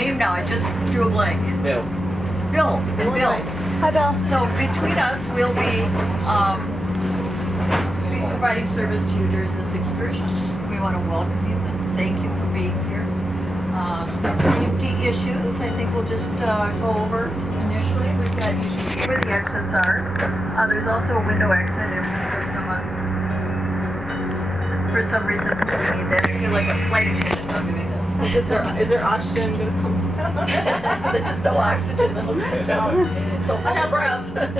name now. I just drew a blank. Bill. Bill. And Bill. Hi, Bill. So between us, we'll be providing service to you during this excursion. We want to welcome you and thank you for being here. Some safety issues, I think we'll just go over initially. We've got, you can see where the exits are. There's also a window exit if for some reason we need that. I feel like a flight attendant now doing this. Is there oxygen going to come down? There's no oxygen that'll come down. So hold your breath. But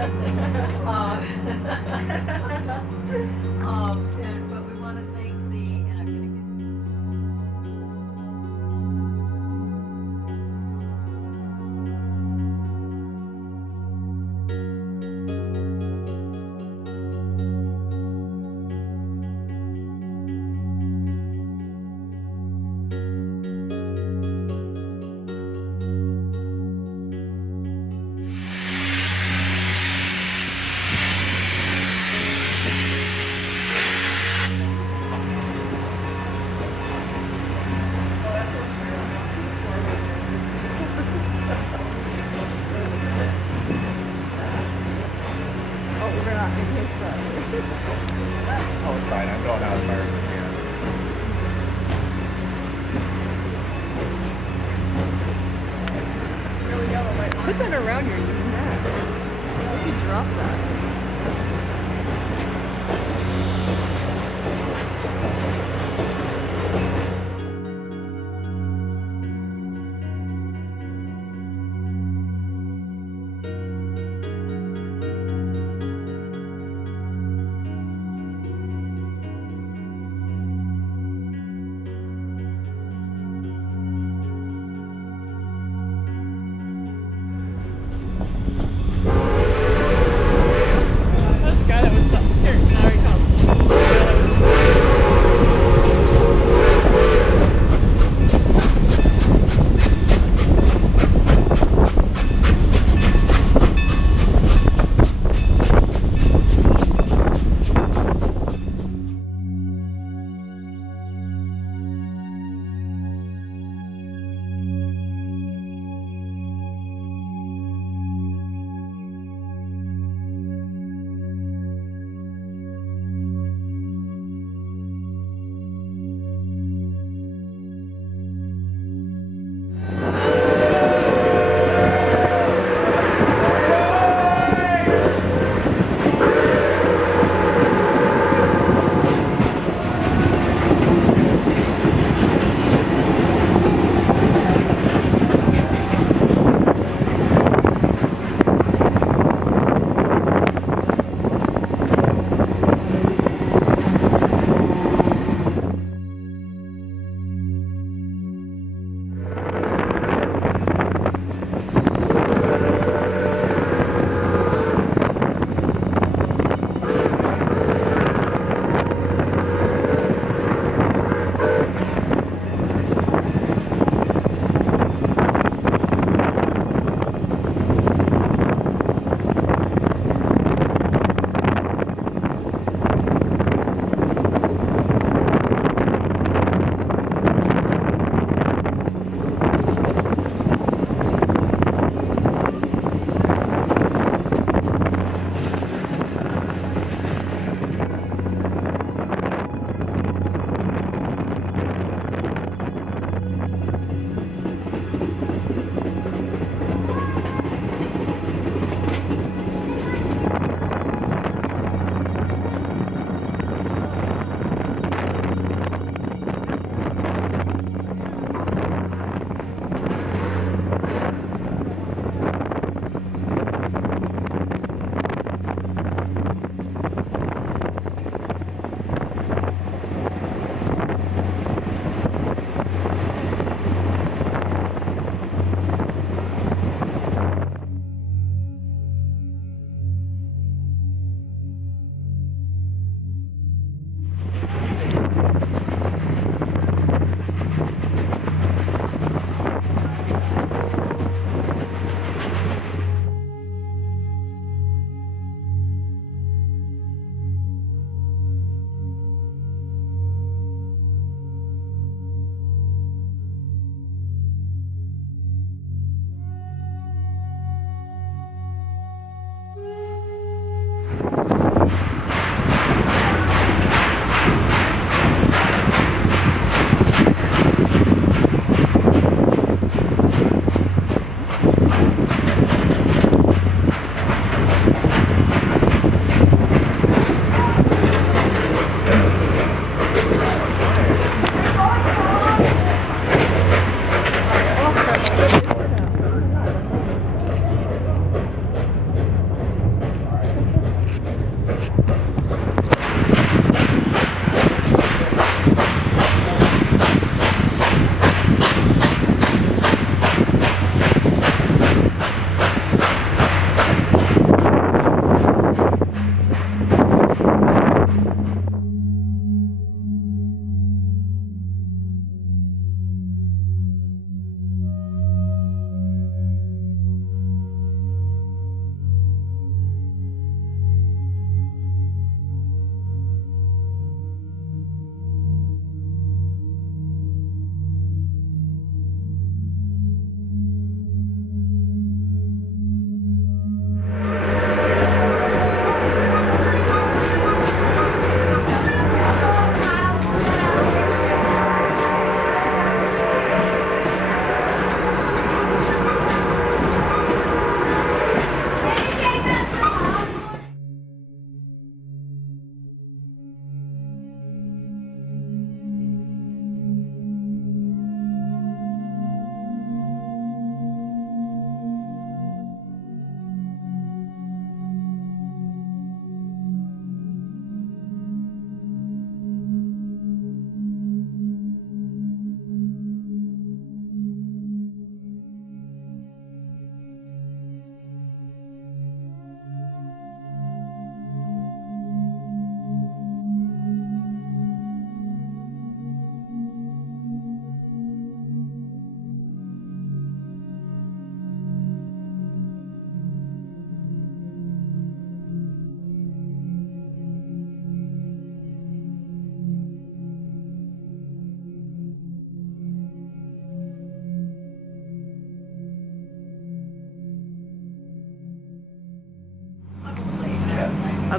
we want to thank the, and I'm going to Oh, it's fine. I'm going out as far as I can. Put that around your neck. You could drop that.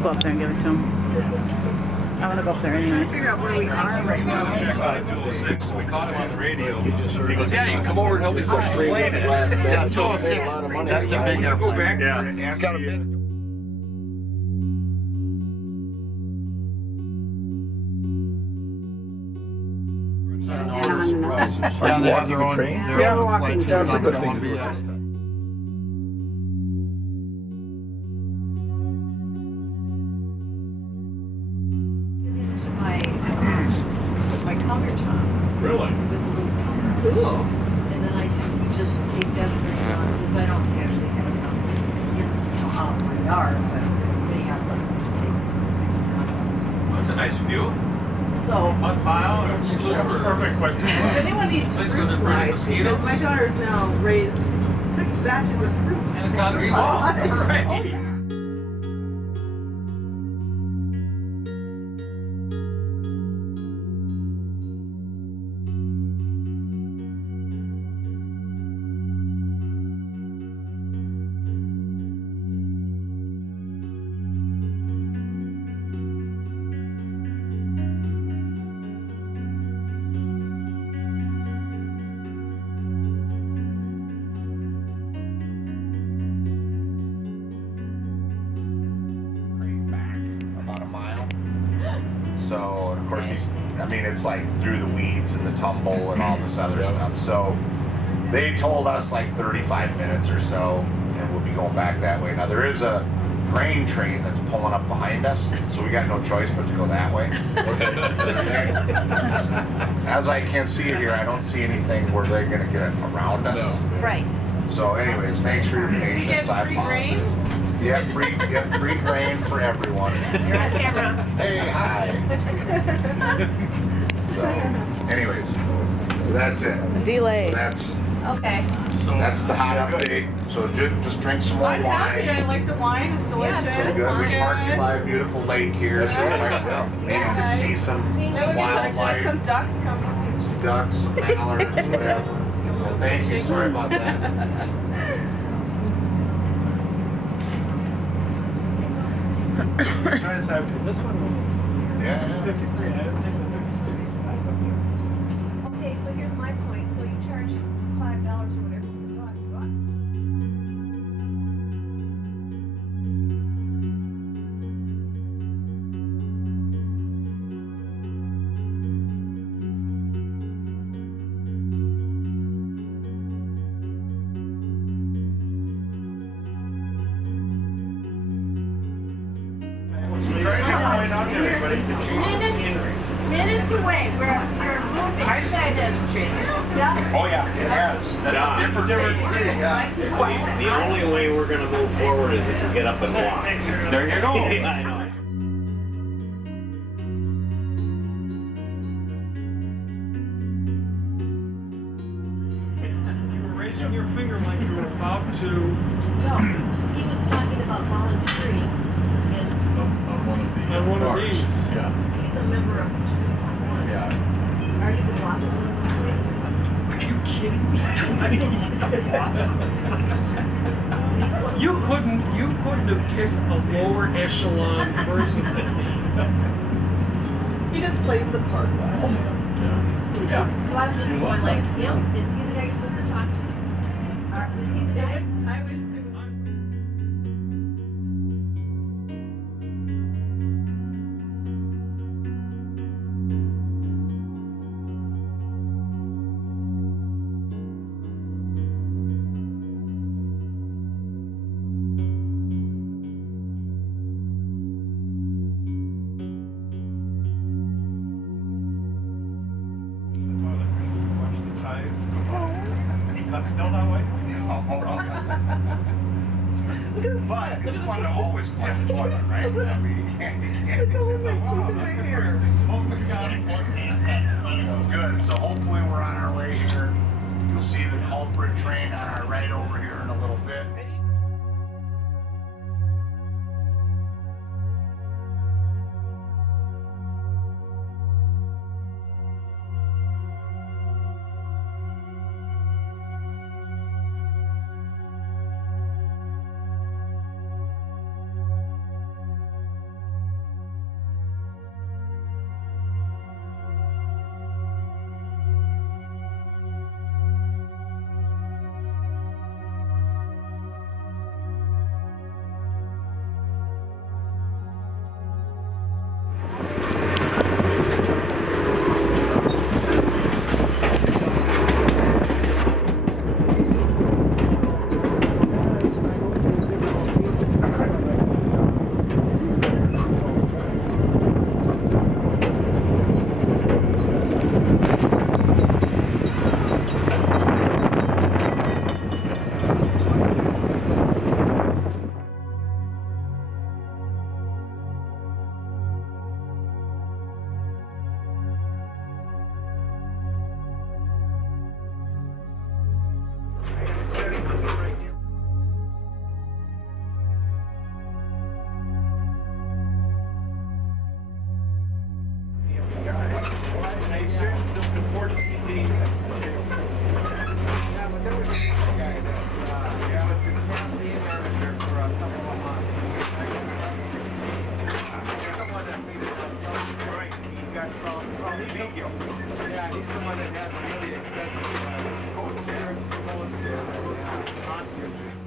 I'll go up there and give it to him. I want to go up there anyway. Figure out where we are right now. Check on it 206, so we caught him on the radio. He goes, yeah, you can come over and help me push the plane. Yeah, 206. That's a big airplane. Go back there and ask the... Are you walking the train? Yeah, we're walking. That's a good thing to do. Into my countertop Really? with a little cover. Cool. And then I can just take that thing on because I don't actually have a compost out in my yard, but Minneapolis, That's a nice view. so. Mud pile or sliver. Perfect quick. If anyone needs Things fruit gonna bring flies, mosquitoes. because my daughter's now raised 6 batches of fruit. And a concrete wall. Right. About a mile. So, of course, it's like through the weeds and the tumble and all this other stuff. So, they told us like 35 minutes or so, and we'll be going back that way. Now, there is a grain train that's pulling up behind us, so we got no choice but to go that way. As I can see it here, I don't see anything where they're going to get around us. Right. So, anyways, thanks for your patience. get I free apologize. Yeah, free grain for everyone. You're on camera. Hey, hi. So, anyways, so that's it. Delay. So Okay. that's the hot update. So just drink some more I'm happy. I wine. like the wine. It's delicious. Yeah, it's Good. We It's parked by a beautiful lake here, so maybe you can see some wildlife, Some ducks coming. some ducks, some mallards, whatever. So thank you. Sorry about that. Try this out. This one, Yeah. 53. I just think the 53 is nice up there. Okay, so here's my point. So you charge $5 or whatever for the dog. Trying to point out to everybody the change in scenery. Minutes away. We're moving. Our side hasn't changed. Yeah. Oh yeah, it has. That's a different thing. The only way we're gonna move forward is if we get up and walk. There you go. I know. You were raising your finger like you were about to. No, he was talking about volunteering, and On one of these. Yeah. he's a member of 261. Yeah. Are you the boss of the place? Are you kidding me? I am the boss of the place. These ones- You couldn't have picked a lower echelon person than me. He just plays the part well. Yeah. So I was just going like, is he the guy you're supposed to talk to? Or is he the guy? I would assume. Still that way? But it's fun to always flush the toilet, right? I mean, you can't. It's almost like something right here. Good. So hopefully we're on our way here. You'll see the culprit train on our right over here in a little bit. someone that had really expensive coats here, coats here, ostriches.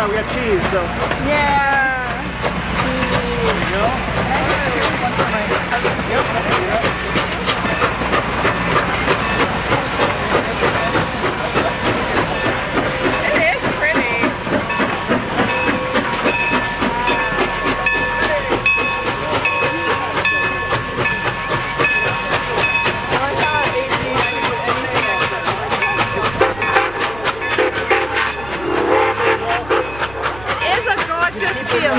We got cheese, so. Yeah. There you go. It is pretty. I like how at 18 I can put anything in. It is a gorgeous view.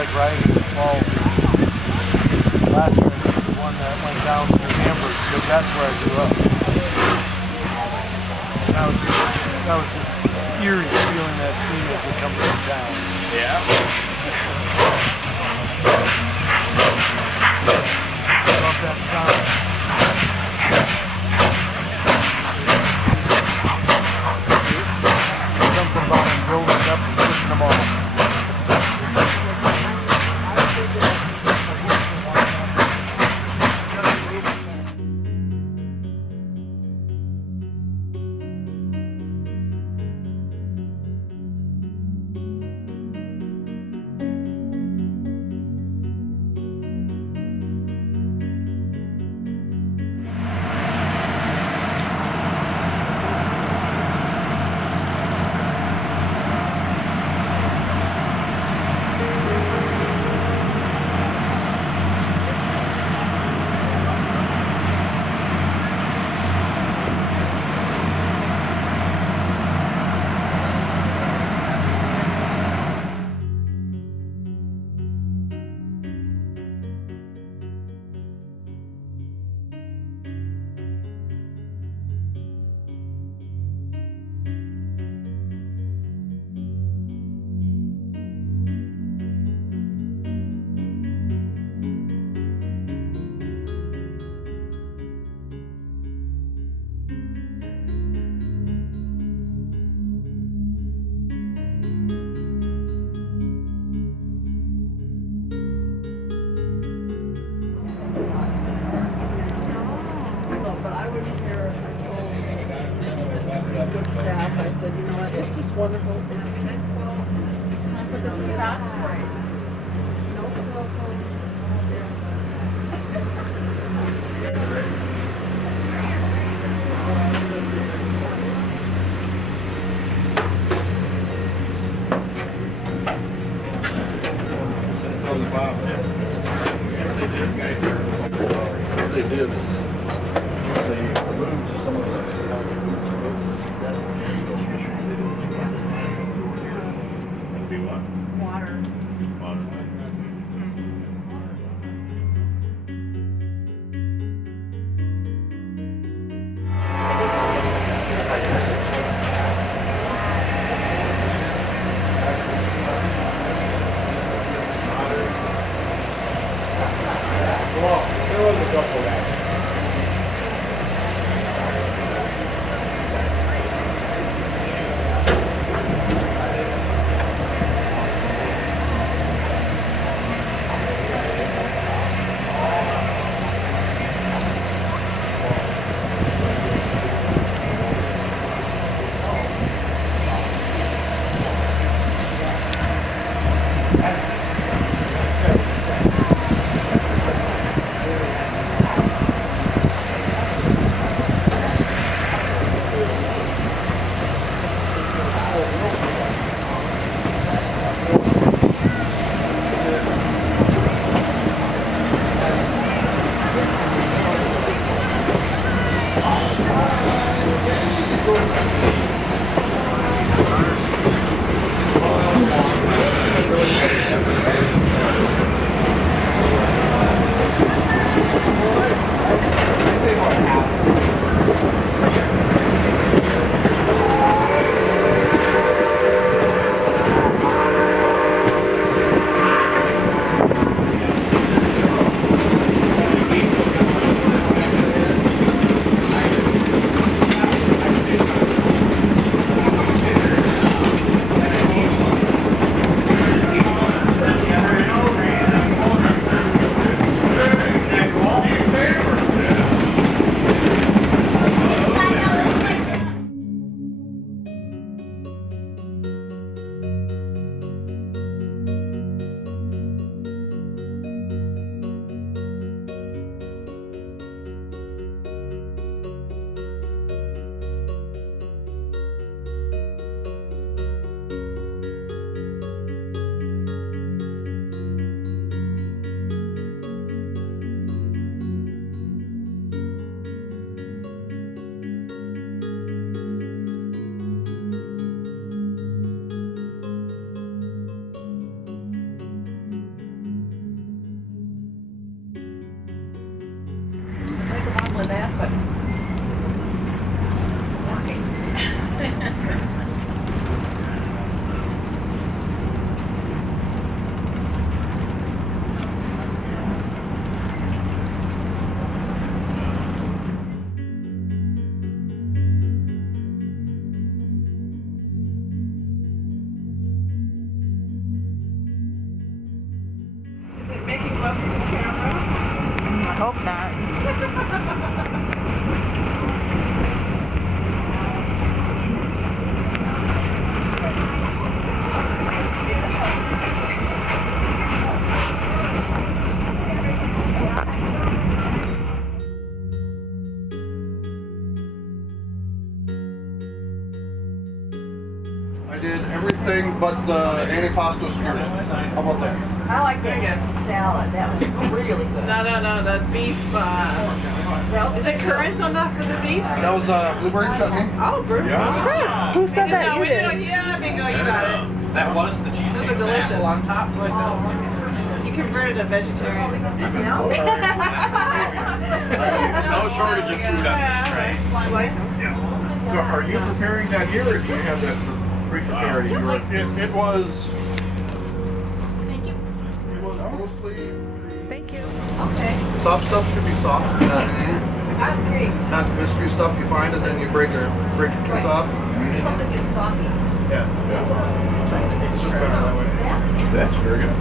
like riding the fall. Last year, I was the one that went down to New Hamburg because that's where I grew up. And that was just eerie feeling that steam as it comes from down. Yeah. Love that sound. Something about them rolling up and pushing them off. The staff, I said, you know what, it's just wonderful, it's peaceful, but this is great. No cell phones. Just on the bottom. See what they did, guys? What they did is they removed some of the be what? Water. Water. Well, there was a couple of that. I did everything but the antipasto skewers. How about that? I like that chicken salad. That was really good. No, the beef. Is it currants on the for the beef? That was blueberry chutney. Oh, good. Yeah. Who said that? You did. Yeah, bingo, you got it. That was the cheese. Those are delicious. On top, like those. You converted a vegetarian. Something else? No shortage of food on this train. So are you preparing that here, or do you have that pre-prepared? It was. Thank you. It was mostly. Thank you. Okay, Soft stuff should be soft. I agree. Not the mystery stuff you find, and then you break your tooth off. Plus it gets soggy. Yeah. It's just better that way. Yes. That's very good.